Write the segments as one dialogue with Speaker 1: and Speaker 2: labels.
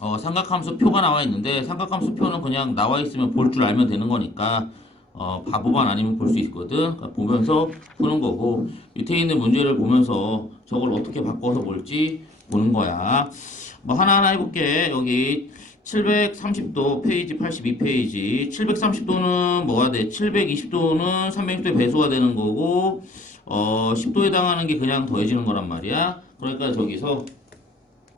Speaker 1: 어, 삼각함수 표가 나와 있는데 삼각함수 표는 그냥 나와 있으면 볼 줄 알면 되는 거니까 어, 바보만 아니면 볼 수 있거든. 그러니까 보면서 푸는 거고 밑에 있는 문제를 보면서 저걸 어떻게 바꿔서 볼지 보는 거야. 뭐 하나하나 해볼게. 여기 730도 페이지 82페이지 730도는 뭐가 돼? 720도는 360도의 배수가 되는 거고 어 10도에 해당하는 게 그냥 더해지는 거란 말이야. 그러니까 저기서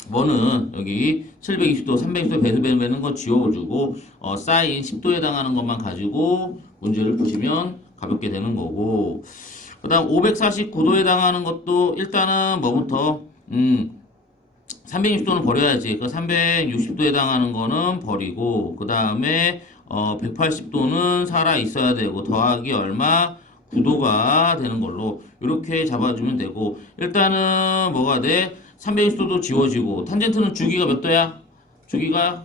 Speaker 1: 뭐는 여기 720도, 320도 배수되는 건 지워주고 어, 사인 10도에 해당하는 것만 가지고 문제를 푸시면 가볍게 되는 거고. 그 다음 549도에 해당하는 것도 일단은 뭐부터? 음 360도는 버려야지. 그 360도에 해당하는 거는 버리고 그 다음에 어 180도는 살아 있어야 되고 더하기 얼마? 9도가 되는 걸로 이렇게 잡아주면 되고. 일단은 뭐가 돼 360도도 지워지고 탄젠트는 주기가 몇 도야? 주기가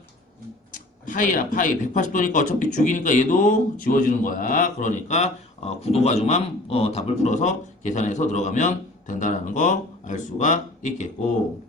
Speaker 1: 파이야 파이. 180도니까 어차피 주기니까 얘도 지워지는 거야. 그러니까 어, 9도 가지고만 어, 답을 풀어서 계산해서 들어가면 된다는 거 알 수가 있겠고.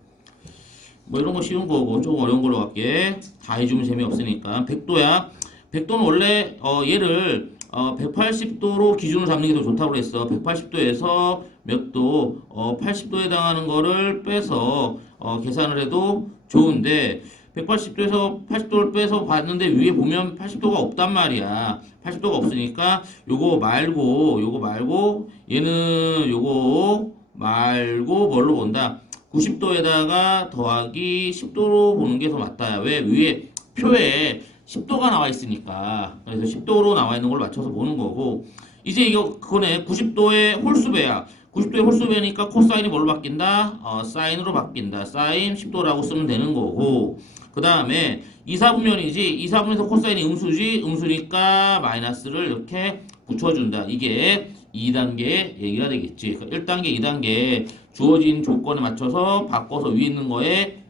Speaker 1: 뭐 이런 거 쉬운 거고 좀 어려운 걸로 갈게. 다 해주면 재미없으니까. 100도야. 100도는 원래 어, 얘를 어, 180도로 기준으로 잡는 게 더 좋다고 그랬어 180도에서 몇 도, 어, 80도에 해당하는 거를 빼서 어, 계산을 해도 좋은데 180도에서 80도를 빼서 봤는데 위에 보면 80도가 없단 말이야 80도가 없으니까 요거 말고 요거 말고 얘는 요거 말고 뭘로 본다 90도에다가 더하기 10도로 보는 게 더 맞다. 왜? 위에 표에 10도가 나와 있으니까. 그래서 10도로 나와 있는 걸 맞춰서 보는 거고. 이제 이거 그거네. 90도의 홀수배야. 90도의 홀수배니까 코사인이 뭘로 바뀐다? 어, 사인으로 바뀐다. 사인 10도라고 쓰면 되는 거고. 그 다음에 이사분면이지. 이사분면에서 코사인이 음수지. 음수니까 마이너스를 이렇게 붙여준다. 이게 2단계 얘기가 되겠지. 1단계, 2단계 주어진 조건에 맞춰서 바꿔서 위에 있는 거에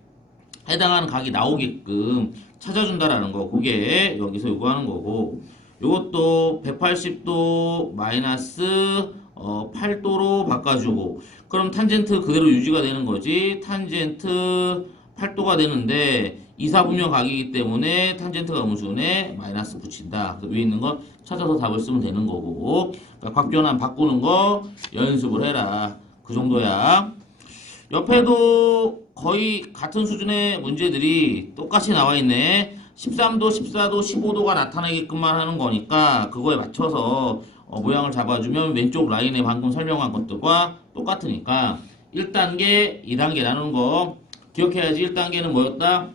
Speaker 1: 해당하는 각이 나오게끔 찾아준다라는 거. 그게 여기서 요구하는 거고. 요것도 180도 마이너스 어, 8도로 바꿔주고 그럼 탄젠트 그대로 유지가 되는 거지. 탄젠트 8도가 되는데 이사분면 각이기 때문에 탄젠트가 음수네 마이너스 붙인다. 그 위에 있는 거 찾아서 답을 쓰면 되는 거고 그러니까 곽변환 바꾸는 거 연습을 해라. 그 정도야. 옆에도 거의 같은 수준의 문제들이 똑같이 나와 있네. 13도, 14도, 15도가 나타나게끔만 하는 거니까 그거에 맞춰서 어, 모양을 잡아주면 왼쪽 라인에 방금 설명한 것들과 똑같으니까 1단계, 2단계 나누는 거 기억해야지 1단계는 뭐였다?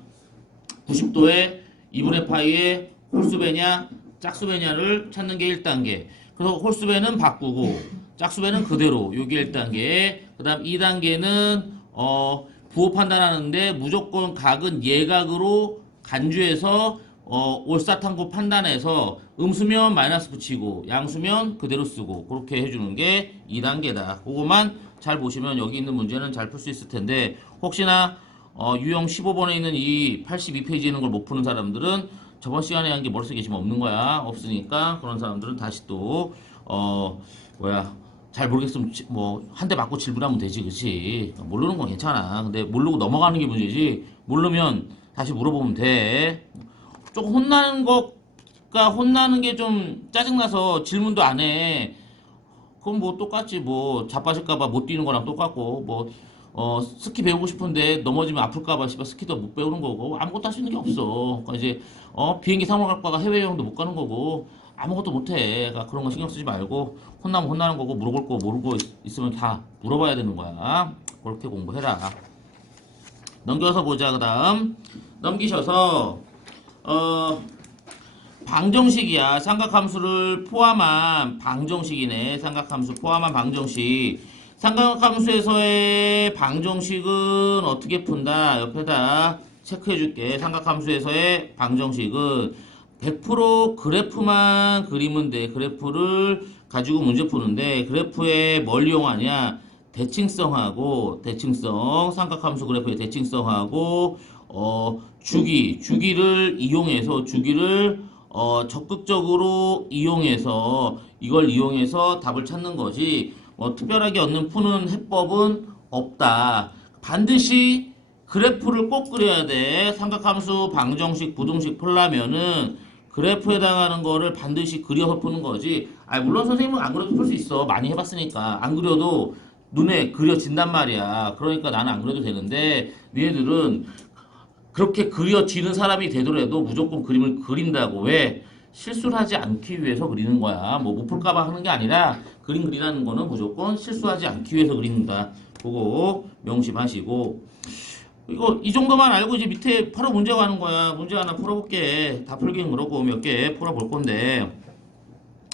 Speaker 1: 90도에 2분의 파이에 홀수배냐 짝수배냐를 찾는 게 1단계 그래서 홀수배는 바꾸고 짝수배는 그대로 요게 1단계 그 다음 2단계는 어 부호 판단하는데 무조건 각은 예각으로 간주해서 어 올사탕고 판단해서 음수면 마이너스 붙이고 양수면 그대로 쓰고 그렇게 해주는 게 2단계다 그거만 잘 보시면 여기 있는 문제는 잘 풀 수 있을 텐데 혹시나 어, 유형 15번에 있는 이 82페이지에 있는 걸 못 푸는 사람들은 저번 시간에 한 게 머릿속에 지금 없는 거야. 없으니까 그런 사람들은 다시 또, 어, 뭐야. 잘 모르겠으면 뭐 한 대 맞고 질문하면 되지, 그치? 모르는 건 괜찮아. 근데 모르고 넘어가는 게 문제지. 모르면 다시 물어보면 돼. 조금 혼나는 것과 혼나는 게 좀 짜증나서 질문도 안 해. 그럼 뭐 똑같지 뭐 자빠질까봐 못 뛰는 거랑 똑같고 뭐 어, 스키 배우고 싶은데 넘어지면 아플까봐 스키도 못 배우는 거고 아무것도 할 수 있는 게 없어. 그러니까 이제 어, 비행기 갈까가 해외여행도 못 가는 거고 아무것도 못 해. 그러니까 그런 거 신경 쓰지 말고 혼나면 혼나는 거고 물어볼 거 모르고 있- 있으면 다 물어봐야 되는 거야. 그렇게 공부해라. 넘겨서 보자 그 다음 넘기셔서 어 방정식이야. 삼각함수를 포함한 방정식이네. 삼각함수 포함한 방정식. 삼각함수에서의 방정식은 어떻게 푼다? 옆에다 체크해 줄게. 삼각함수에서의 방정식은 100% 그래프만 그리면 돼. 그래프를 가지고 문제 푸는데 그래프에 뭘 이용하냐? 대칭성하고 대칭성 삼각함수 그래프의 대칭성하고 어 주기 주기를 이용해서 주기를 어 적극적으로 이용해서 이걸 이용해서 답을 찾는 거지 뭐 특별하게 얻는 푸는 해법은 없다 반드시 그래프를 꼭 그려야 돼. 삼각함수 방정식, 부등식 풀려면은 그래프에 해당하는 거를 반드시 그려서 푸는 거지. 아, 물론 선생님은 안 그려도 풀 수 있어. 많이 해봤으니까. 안 그려도 눈에 그려진단 말이야. 그러니까 나는 안 그려도 되는데, 얘들은 그렇게 그려지는 사람이 되더라도 무조건 그림을 그린다고. 왜? 실수를 하지 않기 위해서 그리는 거야. 뭐 못 풀까봐 하는 게 아니라 그림 그리라는 거는 무조건 실수하지 않기 위해서 그린다. 그거 명심하시고. 이거 이 정도만 알고 이제 밑에 바로 문제 가는 거야. 문제 하나 풀어볼게. 다 풀긴 그러고 몇 개 풀어볼 건데.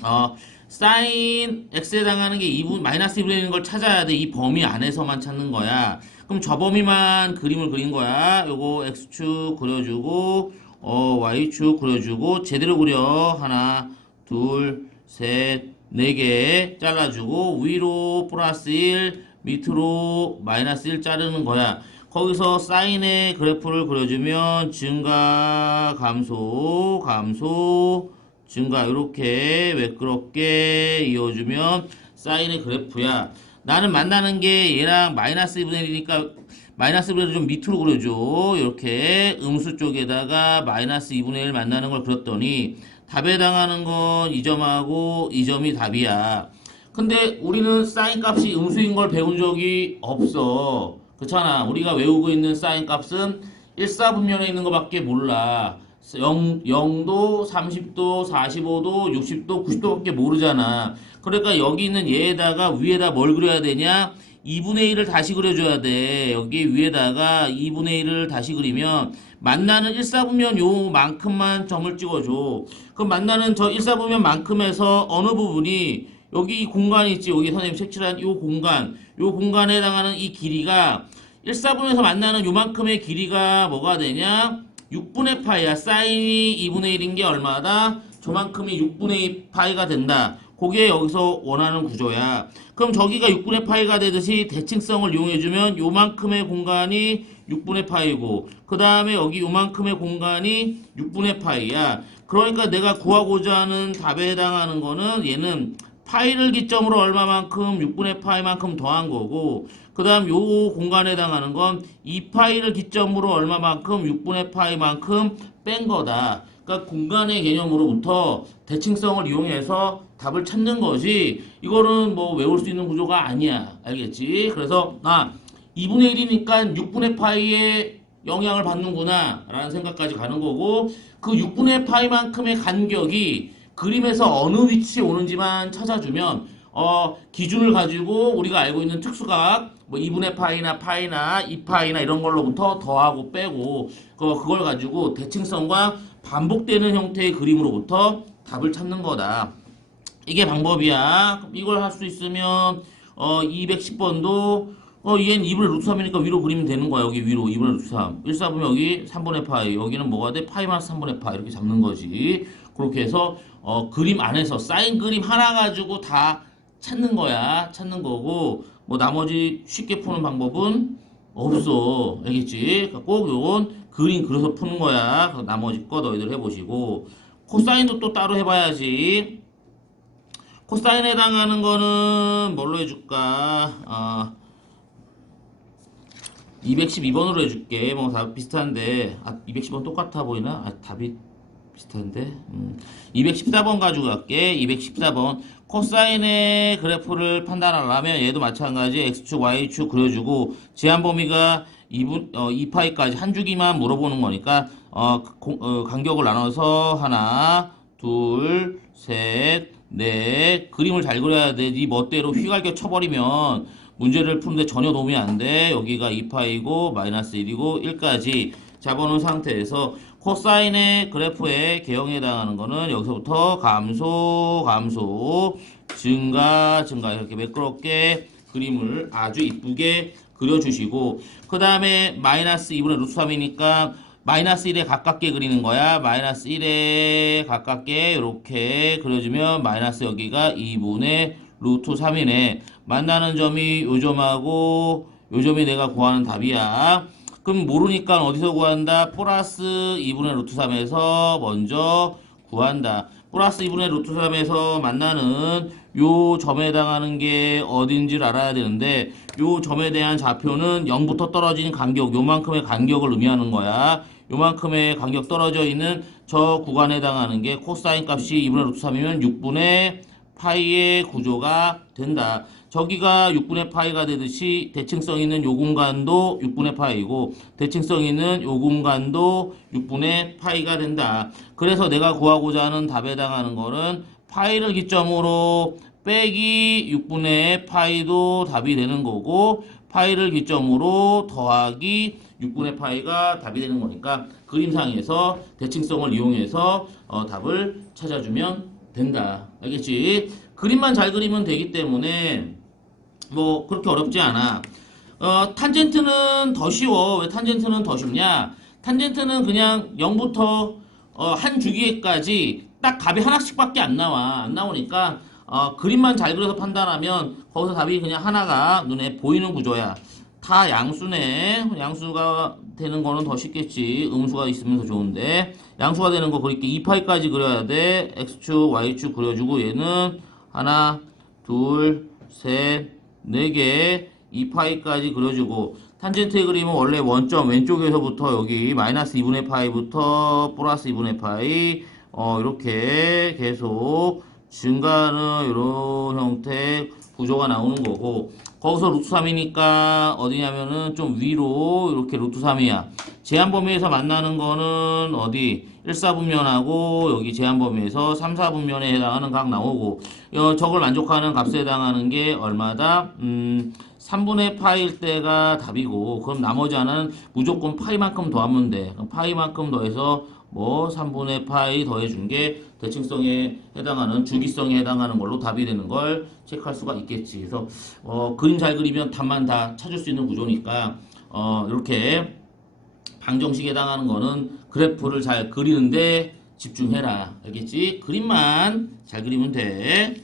Speaker 1: 어, 사인 x에 해당하는 게 2분 마이너스 2분의 1인 걸 찾아야 돼. 이 범위 안에서만 찾는 거야. 그럼 저 범위만 그림을 그린 거야. 요거 x축 그려주고 어 y축 그려주고 제대로 그려. 하나, 둘, 셋, 네 개 잘라주고 위로 플러스 1, 밑으로 마이너스 1 자르는 거야. 거기서 사인의 그래프를 그려주면 증가, 감소, 감소, 증가 이렇게 매끄럽게 이어주면 사인의 그래프야. 나는 만나는 게 얘랑 마이너스 2분의 1이니까 마이너스 2분의 1을 좀 밑으로 그려줘. 이렇게 음수 쪽에다가 마이너스 2분의 1 만나는 걸 그렸더니 답에 해당하는 건 이 점하고 이 점이 답이야. 근데 우리는 사인 값이 음수인 걸 배운 적이 없어. 그렇잖아. 우리가 외우고 있는 사인 값은 1사분면에 있는 것밖에 몰라. 0, 0도, 30도, 45도, 60도, 90도밖에 모르잖아. 그러니까 여기 있는 얘에다가 위에다 뭘 그려야 되냐? 2분의 1을 다시 그려줘야 돼. 여기 위에다가 2분의 1을 다시 그리면 만나는 1사분면 요만큼만 점을 찍어줘. 그럼 만나는 저 1사분면만큼에서 어느 부분이 여기 이 공간이 있지. 여기 선생님 색칠한 요 공간. 요 공간에 해당하는 이 길이가 1사분에서 만나는 요만큼의 길이가 뭐가 되냐? 6분의 파이야. 사인이 2분의 1인 게 얼마다? 저만큼이 6분의 2 파이가 된다. 그게 여기서 원하는 구조야. 그럼 저기가 6분의 파이가 되듯이 대칭성을 이용해주면 요만큼의 공간이 6분의 파이고 그 다음에 여기 요만큼의 공간이 6분의 파이야. 그러니까 내가 구하고자 하는 답에 해당하는 거는 얘는 파이를 기점으로 얼마만큼 6분의 파이만큼 더한 거고 그 다음 요 공간에 해당하는 건 2파이를 기점으로 얼마만큼 6분의 파이만큼 뺀 거다. 그러니까 공간의 개념으로부터 대칭성을 이용해서 답을 찾는 것이 이거는 뭐 외울 수 있는 구조가 아니야. 알겠지? 그래서 아 2분의 1이니까 6분의 파이에 영향을 받는구나 라는 생각까지 가는 거고 그 6분의 파이만큼의 간격이 그림에서 어느 위치에 오는지만 찾아주면 어 기준을 가지고 우리가 알고 있는 특수각 뭐 2분의 파이나 파이나 2파이나 이런 걸로부터 더하고 빼고 그 그걸 가지고 대칭성과 반복되는 형태의 그림으로부터 답을 찾는 거다. 이게 방법이야. 이걸 할 수 있으면 어 210번도 어 얘는 2분의 루트 3이니까 위로 그리면 되는 거야. 여기 위로 2분의 루트 3. 1 4 보면 여기 3분의 파이. 여기는 뭐가 돼? 파이 마이너스 3분의 파이 이렇게 잡는 거지. 그렇게 해서 어 그림 안에서 사인 그림 하나 가지고 다 찾는 거야. 찾는 거고 뭐 나머지 쉽게 푸는 방법은 없어. 알겠지? 그러니까 꼭 요건 그림 그려서 푸는 거야. 그래서 나머지 거 너희들 해보시고 코사인도 또 따로 해봐야지. 코사인에 해당하는 거는 뭘로 해줄까? 아, 212번으로 해줄게. 뭐 다 비슷한데, 아, 210번 똑같아 보이나? 아, 답이 비슷한데? 음, 214번 가지고 갈게. 214번. 코사인의 그래프를 판단하려면 얘도 마찬가지 x축, y축 그려주고 제한 범위가 2분, 어, 2파이까지 한 주기만 물어보는 거니까 어, 공- 어, 간격을 나눠서 하나, 둘, 셋, 넷 그림을 잘 그려야 돼. 네 멋대로 휘갈겨 쳐버리면 문제를 푸는데 전혀 도움이 안 돼. 여기가 2파이고 마이너스 1이고 1까지 잡아놓은 상태에서 코사인의 그래프의 개형에 해당하는 거는 여기서부터 감소, 감소, 증가, 증가 이렇게 매끄럽게 그림을 아주 이쁘게 그려주시고 그 다음에 마이너스 2분의 루트 3이니까 마이너스 1에 가깝게 그리는 거야. 마이너스 1에 가깝게 이렇게 그려주면 마이너스 여기가 2분의 루트 3이네. 만나는 점이 요 점하고 요 점이 내가 구하는 답이야. 그럼 모르니까 어디서 구한다? 플러스 2분의 루트 3에서 먼저 구한다. 플러스 2분의 루트 3에서 만나는 요 점에 해당하는 게 어딘지를 알아야 되는데 요 점에 대한 좌표는 0부터 떨어진 간격 요만큼의 간격을 의미하는 거야 요만큼의 간격 떨어져 있는 저 구간에 해당하는 게 코사인 값이 2분의 루트 3이면 6분의 파이의 구조가 된다. 저기가 6분의 파이가 되듯이 대칭성 있는 요 공간도 6분의 파이고 대칭성 있는 요 공간도 6분의 파이가 된다. 그래서 내가 구하고자 하는 답에 해당하는 거는 파이를 기점으로 빼기 6분의 파이도 답이 되는 거고 파이를 기점으로 더하기 6분의 파이가 답이 되는 거니까 그림상에서 대칭성을 이용해서 어, 답을 찾아주면 된다. 알겠지? 그림만 잘 그리면 되기 때문에 뭐 그렇게 어렵지 않아. 어, 탄젠트는 더 쉬워. 왜 탄젠트는 더 쉽냐? 탄젠트는 그냥 0부터 어, 한 주기에까지 딱 답이 하나씩밖에 안 나와. 안 나오니까 어, 그림만 잘 그려서 판단하면 거기서 답이 그냥 하나가 눈에 보이는 구조야. 다 양수네. 양수가 되는 거는 더 쉽겠지. 음수가 있으면 더 좋은데. 양수가 되는 거 그렇게 2파이까지 그려야 돼. x축, y축 그려주고 얘는 하나, 둘, 셋, 네 개, 2파이까지 그려주고 탄젠트의 그림은 원래 원점 왼쪽에서부터 여기 마이너스 2분의 파이부터 플러스 2분의 파이 어 이렇게 계속 증가하는 이런 형태 구조가 나오는 거고 거기서 루트 3이니까 어디냐면은 좀 위로 이렇게 루트 3이야 제한 범위에서 만나는 거는 어디 1, 4분면하고 여기 제한 범위에서 3, 4분면에 해당하는 각 나오고 어, 저걸 만족하는 값에 해당하는 게 얼마다? 음, 3분의 파일 때가 답이고 그럼 나머지 하나는 무조건 파이만큼 더하면 돼. 파이만큼 더해서 뭐 3분의 파이 더해준 게 대칭성에 해당하는 주기성에 해당하는 걸로 답이 되는 걸 체크할 수가 있겠지. 그래서 어, 그림 잘 그리면 답만 다 찾을 수 있는 구조니까 어, 이렇게 방정식에 해당하는 거는 그래프를 잘 그리는데 집중해라. 알겠지? 그림만 잘 그리면 돼.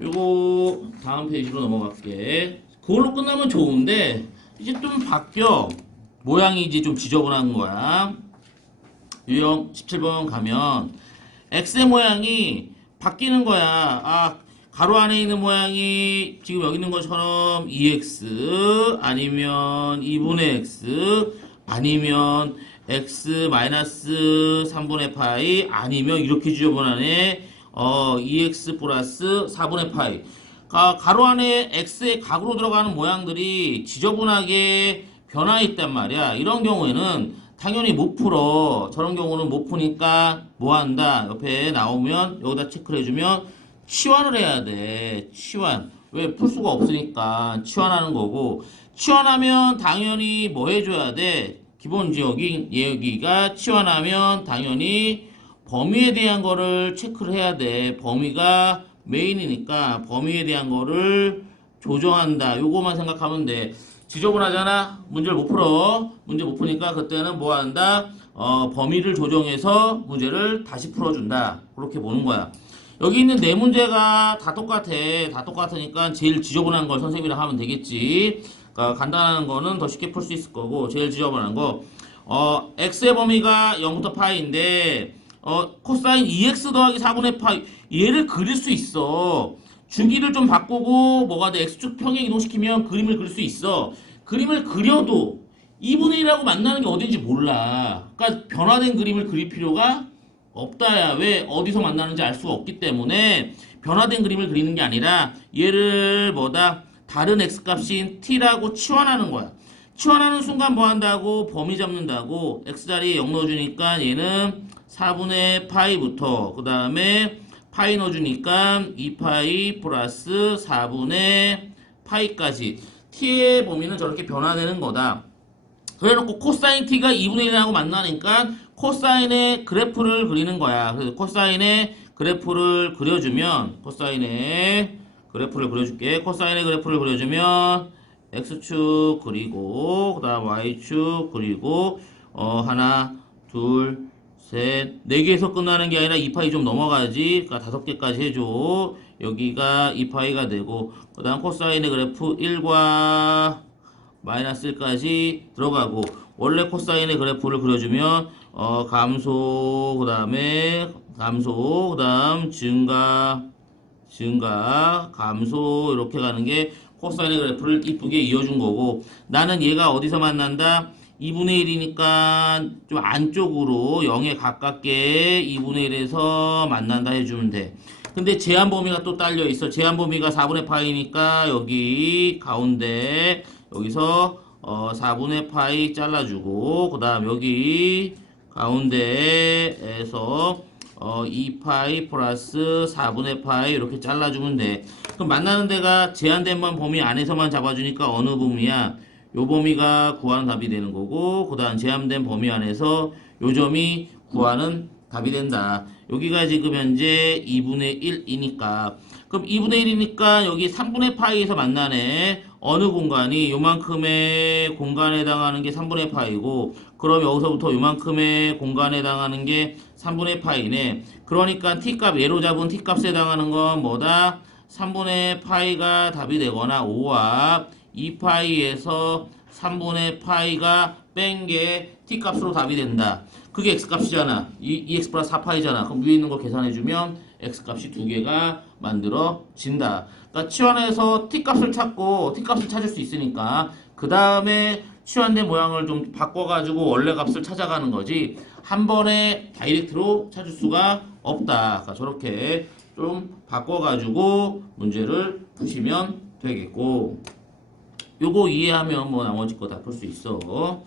Speaker 1: 요거 다음 페이지로 넘어갈게. 그걸로 끝나면 좋은데 이제 좀 바뀌어. 모양이 이제 좀 지저분한 거야. 유형 17번 가면 X의 모양이 바뀌는 거야. 아, 가로 안에 있는 모양이 지금 여기 있는 것처럼 2x 아니면 2분의 x 아니면 x 마이너스 3분의 파이 아니면 이렇게 지저분하네. 어 2x 플러스 4분의 파이. 가, 가로 안에 x의 각으로 들어가는 모양들이 지저분하게 변화 있단 말이야. 이런 경우에는 당연히 못 풀어 저런 경우는 못 푸니까 뭐 한다 옆에 나오면 여기다 체크를 해주면 치환을 해야 돼 치환 왜 풀 수가 없으니까 치환하는 거고 치환하면 당연히 뭐 해줘야 돼 기본 지역이 여기가 치환하면 당연히 범위에 대한 거를 체크를 해야 돼. 범위가 메인이니까 범위에 대한 거를 조정한다. 요거만 생각하면 돼. 지저분하잖아? 문제를 못 풀어. 문제 못 푸니까 그때는 뭐 한다? 어, 범위를 조정해서 문제를 다시 풀어준다. 그렇게 보는 거야. 여기 있는 네 문제가 다 똑같아. 다 똑같으니까 제일 지저분한 걸 선생님이랑 하면 되겠지. 그러니까 간단한 거는 더 쉽게 풀 수 있을 거고 제일 지저분한 거 어, x의 범위가 0부터 파이인데 어, 코사인 2x 더하기 4분의 파이 얘를 그릴 수 있어 주기를 좀 바꾸고 뭐가 돼 x축 평행 이동시키면 그림을 그릴 수 있어 그림을 그려도 2분의 1하고 만나는 게 어딘지 몰라 그러니까 변화된 그림을 그릴 필요가 없다야 왜 어디서 만나는지 알 수가 없기 때문에 변화된 그림을 그리는 게 아니라 얘를 뭐다 다른 x값인 t라고 치환하는 거야. 치환하는 순간 뭐 한다고? 범위 잡는다고. x자리에 0 넣어주니까 얘는 4분의 파이부터 그 다음에 파이 넣어주니까 2파이 플러스 4분의 파이까지 t의 범위는 저렇게 변화되는 거다. 그래놓고 코사인 t가 2분의 1하고 만나니까 코사인의 그래프를 그리는 거야. 그래서 코사인의 그래프를 그려주면 코사인의 그래프를 그려줄게. 코사인의 그래프를 그려주면 x축 그리고 그 다음 y축 그리고 어 하나 둘 셋 네 개에서 끝나는 게 아니라 2파이 좀 넘어가지. 그러니까 다섯 개까지 해줘. 여기가 2파이가 되고 그 다음 코사인의 그래프 1과 마이너스 1까지 들어가고 원래 코사인의 그래프를 그려주면 어, 감소 그 다음에 감소 그 다음 증가 증가 감소 이렇게 가는 게 코사인의 그래프를 이쁘게 이어준 거고 나는 얘가 어디서 만난다 2분의 1이니까 좀 안쪽으로 0에 가깝게 2분의 1에서 만난다 해주면 돼. 근데 제한 범위가 또 딸려 있어. 제한 범위가 4분의 파이니까 여기 가운데 여기서 어 4분의 파이 잘라주고 그 다음 여기 가운데에서 어 2파이 플러스 4분의 파이 이렇게 잘라주면 돼. 그럼 만나는 데가 제한된 범위 안에서만 잡아주니까 어느 범위야 요 범위가 구하는 답이 되는 거고 그 다음 제한된 범위 안에서 요 점이 구하는 답이 된다. 여기가 지금 현재 2분의 1이니까. 그럼 2분의 1이니까 여기 3분의 파이에서 만나네. 어느 공간이? 요만큼의 공간에 해당하는 게 3분의 파이고 그럼 여기서부터 요만큼의 공간에 해당하는 게 3분의 파이네. 그러니까 t값 예로 잡은 t값에 해당하는 건 뭐다? 3분의 파이가 답이 되거나 5와 2파이에서 3분의 파이가 뺀 게 t값으로 답이 된다. 그게 x값이잖아. 이, 이 x 플러스 4파이잖아. 그럼 위에 있는 거 계산해주면 x값이 두 개가 만들어진다. 그러니까 치환해서 t값을 찾고 t값을 찾을 수 있으니까 그 다음에 치환된 모양을 좀 바꿔가지고 원래 값을 찾아가는 거지 한 번에 다이렉트로 찾을 수가 없다. 그러니까 저렇게 좀 바꿔가지고 문제를 푸시면 되겠고 요거 이해하면 뭐 나머지 거 다 풀 수 있어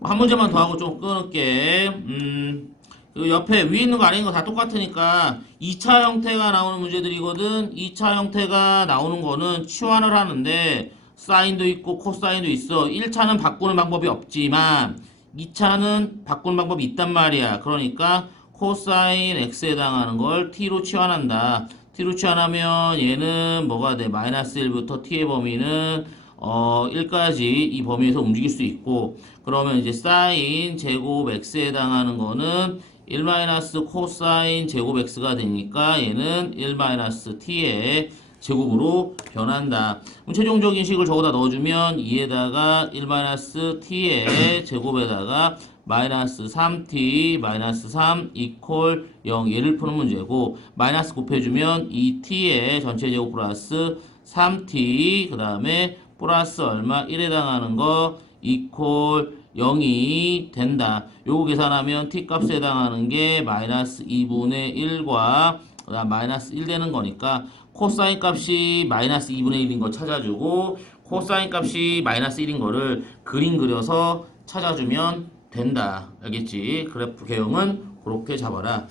Speaker 1: 한 문제만 더 하고 좀 끊을게. 음, 그 옆에 위에 있는 거 있는 거다 똑같으니까 2차 형태가 나오는 문제들이거든. 2차 형태가 나오는 거는 치환을 하는데 사인도 있고 코사인도 있어. 1차는 바꾸는 방법이 없지만 2차는 바꾸는 방법이 있단 말이야. 그러니까 코사인 x에 해당하는 걸 t로 치환한다. T로 치환하면 얘는 뭐가 돼? 마이너스 1부터 t의 범위는 어 1까지 이 범위에서 움직일 수 있고 그러면 이제 사인 제곱 x에 해당하는 거는 1 마이너스 코사인 제곱 x가 되니까 얘는 1 마이너스 t의 제곱으로 변한다. 최종적인 식을 저거다 넣어주면 2에다가 1 마이너스 t의 제곱에다가 마이너스 3t 마이너스 3 이퀄 0 얘를 푸는 문제고 마이너스 곱해주면 2t의 전체 제곱 플러스 3t 그 다음에 플러스 얼마 1에 해당하는 거 이퀄 0이 된다. 요거 계산하면 t 값에 해당하는 게 마이너스 2분의 1과 그다음 마이너스 1 되는 거니까 코사인 값이 마이너스 2분의 1인 거 찾아주고 코사인 값이 마이너스 1인 거를 그림 그려서 찾아주면 된다. 알겠지? 그래프 개형은 그렇게 잡아라.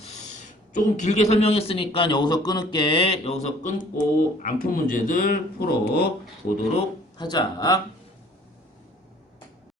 Speaker 1: 조금 길게 설명했으니까 여기서 끊을게. 여기서 끊고 안푼 문제들 풀어 보도록 하자.